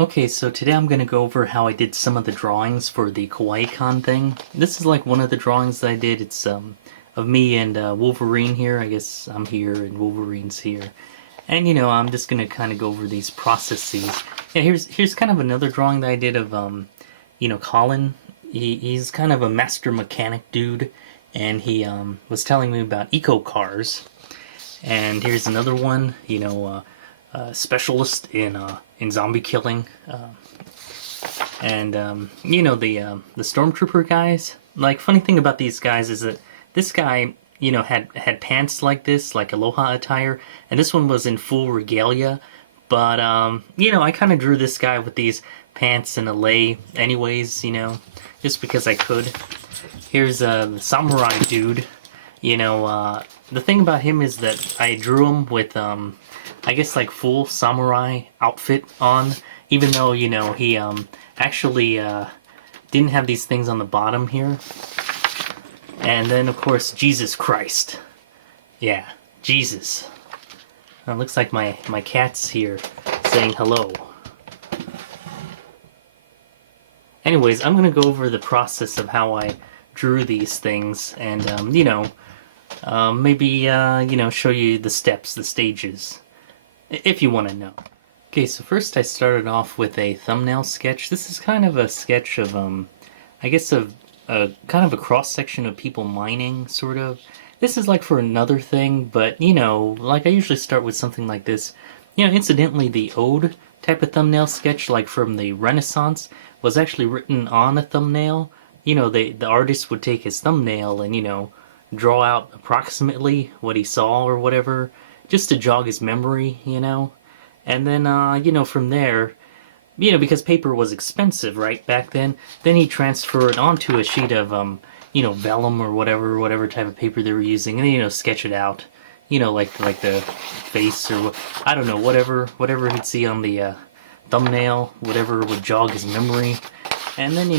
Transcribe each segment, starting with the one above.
Okay, so today I'm going to go over how I did some of the drawings for the Kawaii-Kon thing. This is like one of the drawings that I did. It's of me and Wolverine here. I guess I'm here and Wolverine's here. And I'm just going to kind of go over these processes. Yeah, here's kind of another drawing that I did of Colin. He's kind of a master mechanic dude, and he was telling me about eco cars. And here's another one, specialist in zombie killing, and the stormtrooper guys. Like, funny thing about these guys is that this guy, had pants like this, like aloha attire, and this one was in full regalia. But I kind of drew this guy with these pants and a lei, anyways, just because I could. Here's the samurai dude. The thing about him is that I drew him with, I guess, like, full samurai outfit on, even though, he actually didn't have these things on the bottom here. And then, of course, Jesus Christ. Yeah, Jesus. It looks like my cat's here saying hello. Anyways, I'm going to go over the process of how I drew these things, and, maybe, show you the steps, the stages, if you want to know. Okay, so first I started off with a thumbnail sketch. This is kind of a sketch of, I guess, of kind of a cross-section of people mining, sort of. This is like for another thing, but, like I usually start with something like this. Incidentally, the ode type of thumbnail sketch, like from the Renaissance, was actually written on a thumbnail. The artist would take his thumbnail and, draw out approximately what he saw or whatever, just to jog his memory, And then, from there, because paper was expensive, right, back then he transferred onto a sheet of, vellum or whatever type of paper they were using, and then, sketch it out, like the face or, I don't know, whatever he'd see on the thumbnail, whatever would jog his memory. And then,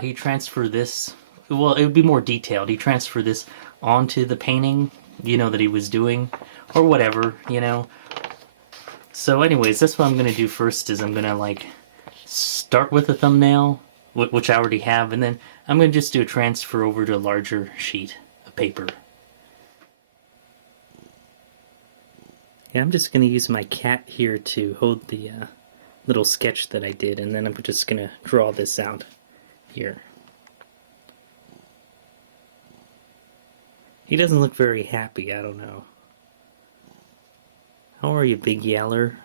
he transferred this, well, it would be more detailed. He transferred this onto the painting, that he was doing, or whatever, So anyways, that's what I'm going to do first, is I'm going to, like, start with a thumbnail, which I already have, and then I'm going to just do a transfer over to a larger sheet of paper. Yeah, I'm just going to use my cat here to hold the little sketch that I did, and then I'm just going to draw this out here. He doesn't look very happy, I don't know. How are you, Big Yeller?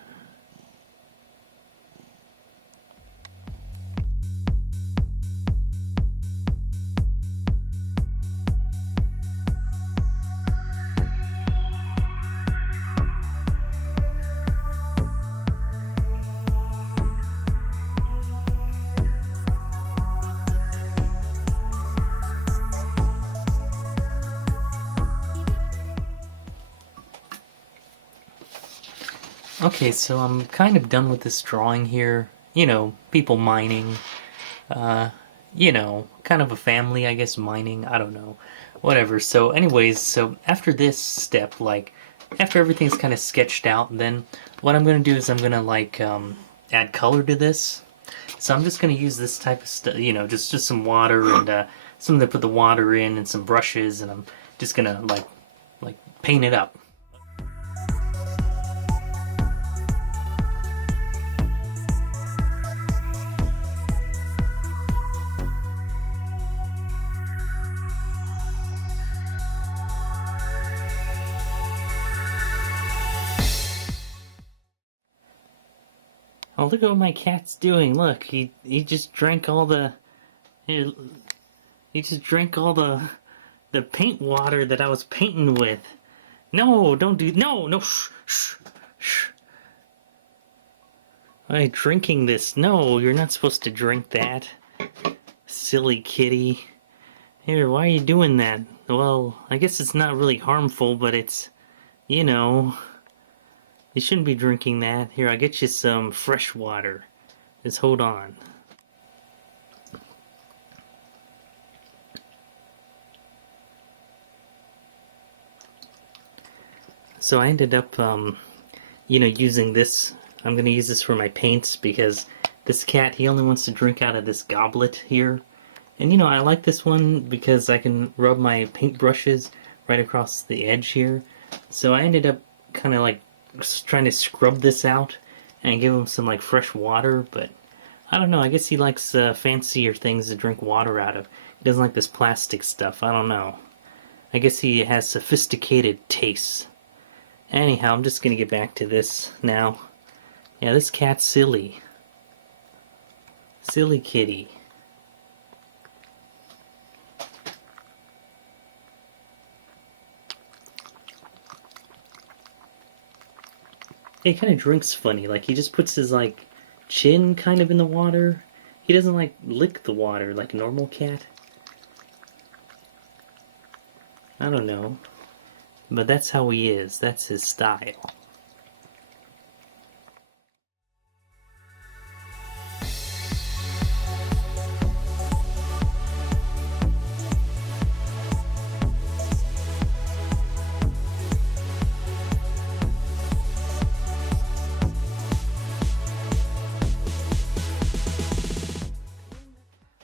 Okay, so I'm kind of done with this drawing here. People mining. Kind of a family, I guess, mining. I don't know. Whatever. So anyways, so after this step, like, after everything's kind of sketched out, then what I'm going to do is I'm going to, like, add color to this. So I'm just going to use this type of stuff, just some water and something to put the water in and some brushes, and I'm just going to, like paint it up. Oh, look at what my cat's doing. Look, he just drank all the he just drank all the paint water that I was painting with. No, don't do no, shh. I'm drinking this. No, you're not supposed to drink that. Silly kitty. Here, why are you doing that? Well, I guess it's not really harmful, but it's, you shouldn't be drinking that. Here, I'll get you some fresh water. Just hold on. So I ended up, using this. I'm going to use this for my paints because this cat, he only wants to drink out of this goblet here. And you know, I like this one because I can rub my paint brushes right across the edge here. So I ended up kind of like trying to scrub this out and give him some like fresh water, but I don't know, I guess he likes fancier things to drink water out of. He doesn't like this plastic stuff, I don't know. I guess he has sophisticated tastes. Anyhow, I'm just gonna get back to this now. Yeah, this cat's silly. Silly kitty. He kind of drinks funny, like he just puts his like chin kind of in the water. He doesn't like lick the water like a normal cat. I don't know. But that's how he is. That's his style.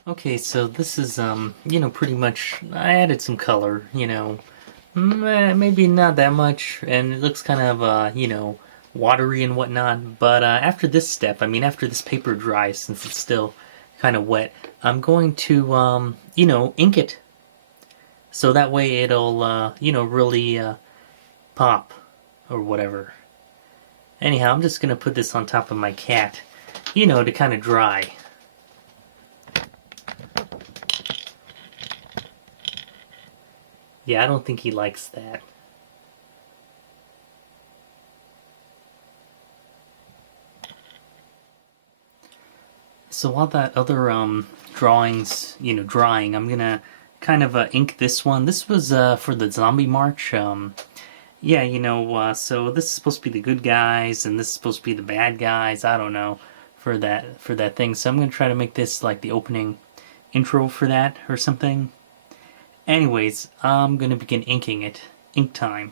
Okay, so this is, you know, pretty much, I added some color, you know, maybe not that much, and it looks kind of, you know, watery and whatnot, but after this step, I mean, after this paper dries, since it's still kind of wet, I'm going to, you know, ink it, so that way it'll, you know, really, pop, or whatever. Anyhow, I'm just going to put this on top of my cat, you know, to kind of dry. Yeah, I don't think he likes that. So while that other drawing's, you know, drying, I'm gonna kind of ink this one. This was for the Zombie March. Yeah, you know, so this is supposed to be the good guys, and this is supposed to be the bad guys. I don't know, for that thing. So I'm gonna try to make this like the opening intro for that or something. Anyways, I'm gonna begin inking it. Ink time.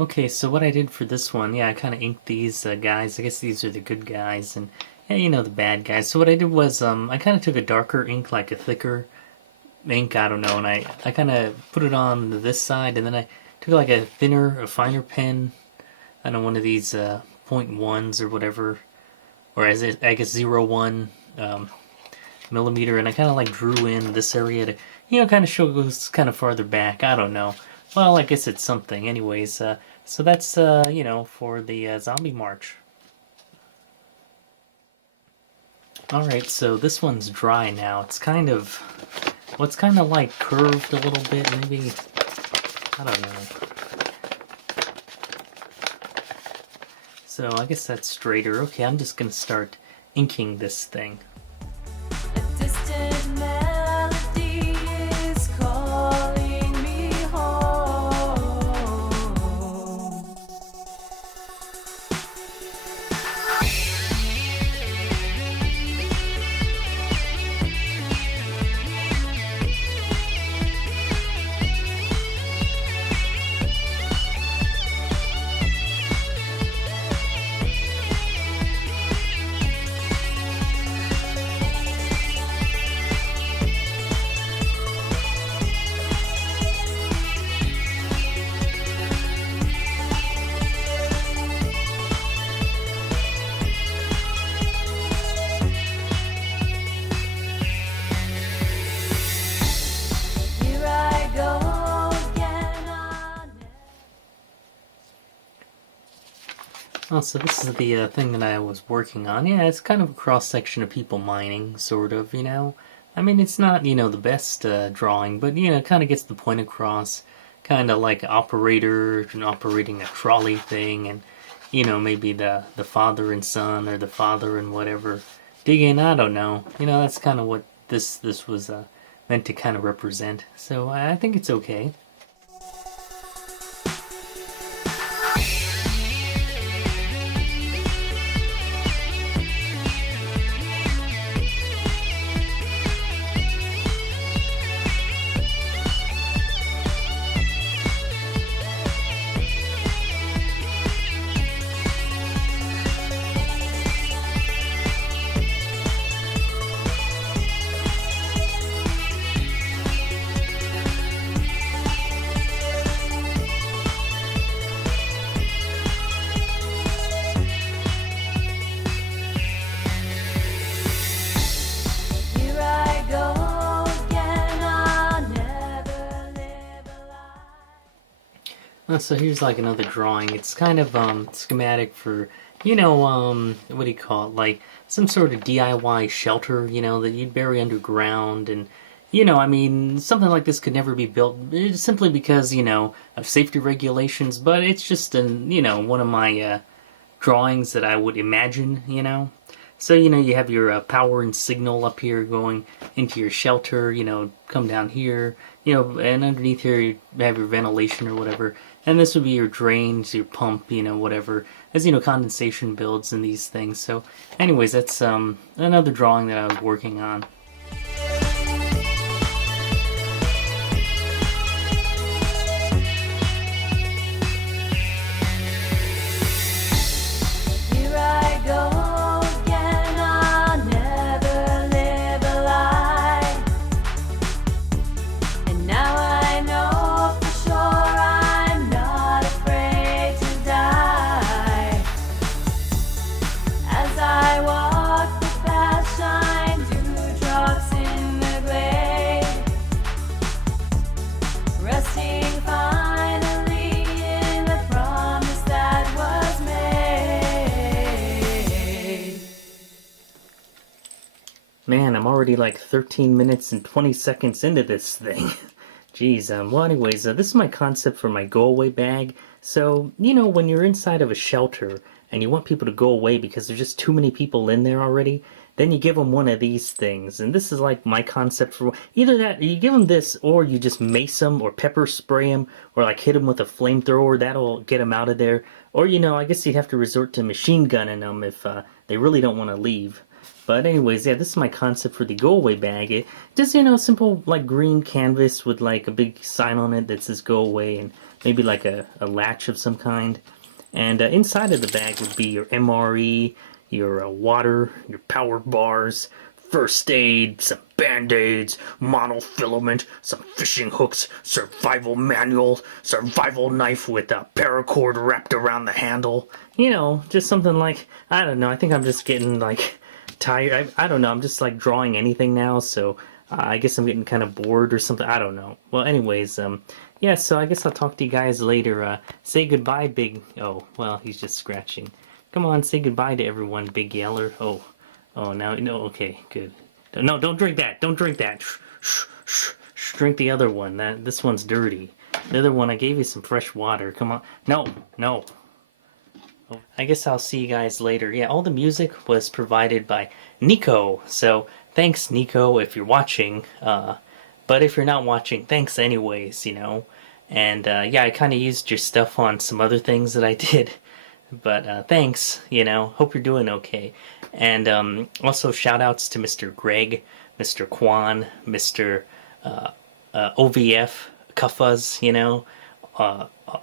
Okay, so what I did for this one, yeah, I kind of inked these guys. I guess these are the good guys, and yeah, you know, the bad guys. So what I did was, I kind of took a darker ink, like a thicker ink, I don't know, and I kind of put it on this side, and then I took like a finer pen, I don't know, one of these .1s or whatever, or as it, I guess 0.1 millimeter, and I kind of like drew in this area to, you know, kind of show it goes kind of farther back. I don't know. Well, I guess it's something. Anyways, so that's, you know, for the Zombie March. Alright, so this one's dry now. It's kind of, well, it's kind of like curved a little bit, maybe, I don't know. So I guess that's straighter. Okay, I'm just going to start inking this thing. Oh, so this is the thing that I was working on. Yeah, it's kind of a cross-section of people mining, sort of, you know? I mean, it's not, the best drawing, but, it kind of gets the point across. Kind of like operator and operating a trolley thing, and, maybe the father and son, or the father and whatever. Digging, I don't know. That's kind of what this was meant to kind of represent. So I think it's okay. So here's like another drawing. It's kind of schematic for, what do you call it? Like some sort of DIY shelter, that you'd bury underground. And, I mean, something like this could never be built simply because, of safety regulations. But it's just, one of my drawings that I would imagine. So, you have your power and signal up here going into your shelter, come down here, and underneath here you have your ventilation or whatever. And this would be your drains, your pump, whatever, as, condensation builds in these things. So, anyways, that's another drawing that I was working on. Man, I'm already like 13 minutes and 20 seconds into this thing. Jeez, well anyways, this is my concept for my go-away bag. So, when you're inside of a shelter and you want people to go away because there's just too many people in there already, then you give them one of these things. And this is like my concept for either that, you give them this, or you just mace them or pepper spray them, or like hit them with a flamethrower. That'll get them out of there. Or, I guess you'd have to resort to machine gunning them if they really don't want to leave. But anyways, yeah, this is my concept for the go-away bag. It just, simple, like, green canvas with, like, a big sign on it that says go away, and maybe, like, a latch of some kind. And inside of the bag would be your MRE, your water, your power bars, first aid, some band-aids, monofilament, some fishing hooks, survival manual, survival knife with a paracord wrapped around the handle. Just something like, I don't know, I think I'm just getting, like, tired. I don't know, I'm just like drawing anything now, so I guess I'm getting kind of bored or something. I don't know. Well, anyways, yeah, so I guess I'll talk to you guys later. Say goodbye, Big... Oh, well, he's just scratching. Come on, say goodbye to everyone, Big Yeller. Oh, now, no, okay, good. No, don't drink that. Don't drink that. Shh. Drink the other one. This one's dirty. The other one, I gave you some fresh water. Come on. No. I guess I'll see you guys later. Yeah, all the music was provided by Nico. So, thanks, Nico, if you're watching. But if you're not watching, thanks anyways, And, yeah, I kind of used your stuff on some other things that I did. But, thanks, Hope you're doing okay. And, also, shout-outs to Mr. Greg, Mr. Kwan, Mr. OVF, Kuffas,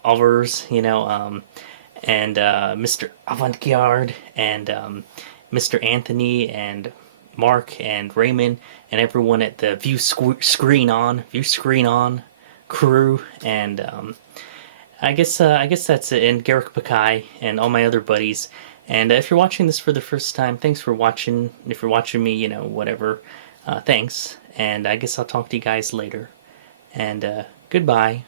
Overs, and Mr. Avant-Garde, and Mr. Anthony, and Mark, and Raymond, and everyone at the View Screen On crew, and I guess that's it, and Garrick Pakai, and all my other buddies. And if you're watching this for the first time, thanks for watching. If you're watching me, whatever, thanks. And I guess I'll talk to you guys later. And goodbye.